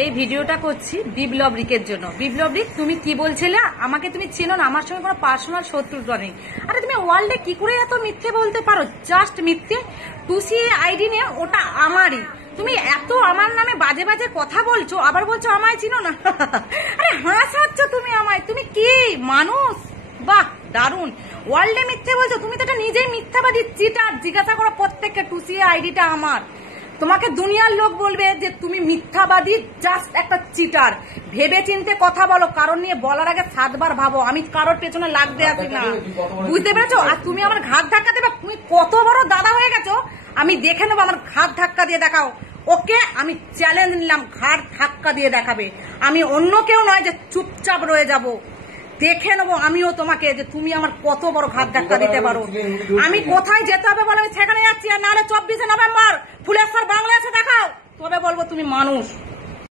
এই ভিডিওটা করছি বিপ্লবরিকের জন্য। বিপ্লবরিক, তুমি কি বলছিলে? আমাকে তুমি চেনো না, আমার সঙ্গে কোনো পার্সোনাল শত্রুতা নেই। আরে তুমি ওয়ার্ল্ডে কি করে এত মিথ্যে বলতে পারো? জাস্ট মিথ্যে। টুসি আইডি নিয়ে, ওটা আমারই। তুমি এত আমার নামে বাজে বাজে কথা বলছো, আবার বলছো আমায় চিনো না। আরে হাসাচ্ছ তুমি আমায়। তুমি কি মানুষ? বাহ, দারুণ। ওয়ার্ল্ডে মিথ্যে বলছো তুমি, তো এটা নিজেই মিথ্যাবাদী, চিটার। জিজ্ঞাসা করো প্রত্যেককে, টুসি আইডিটা আমার। তোমাকে দুনিয়ার লোক বলবে যে তুমি মিথ্যাবাদী, জাস্ট একটা চিটার। ভেবে চিনতে কথা বলো, কারণ নিয়ে বলার আগে 7 বার ভাবো। আমি কারোর পেছনে লাগতে আসি না, বুঝতে পেরেছো? আর তুমি আমার ঘাট ধাক্কা দেবে? তুমি কত বড় দাদা হয়ে গেছো আমি দেখে নেবো। আমার ঘাট ধাক্কা দিয়ে দেখাও। ওকে, আমি চ্যালেঞ্জ নিলাম, ঘাট ধাক্কা দিয়ে দেখাবে। আমি অন্য কেউ নয় যে চুপচাপ রয়ে যাব। দেখে নেবো আমিও তোমাকে, যে তুমি আমার কত বড় ঘাট ধাক্কা দিতে পারো। আমি কোথায় যেতে হবে বলো, আমি সেখানে যাচ্ছি। আর নাহলে 24শে নভেম্বর ফুলেশ্বর বাংলাদেশে দেখাও, তবে বলবো তুমি মানুষ।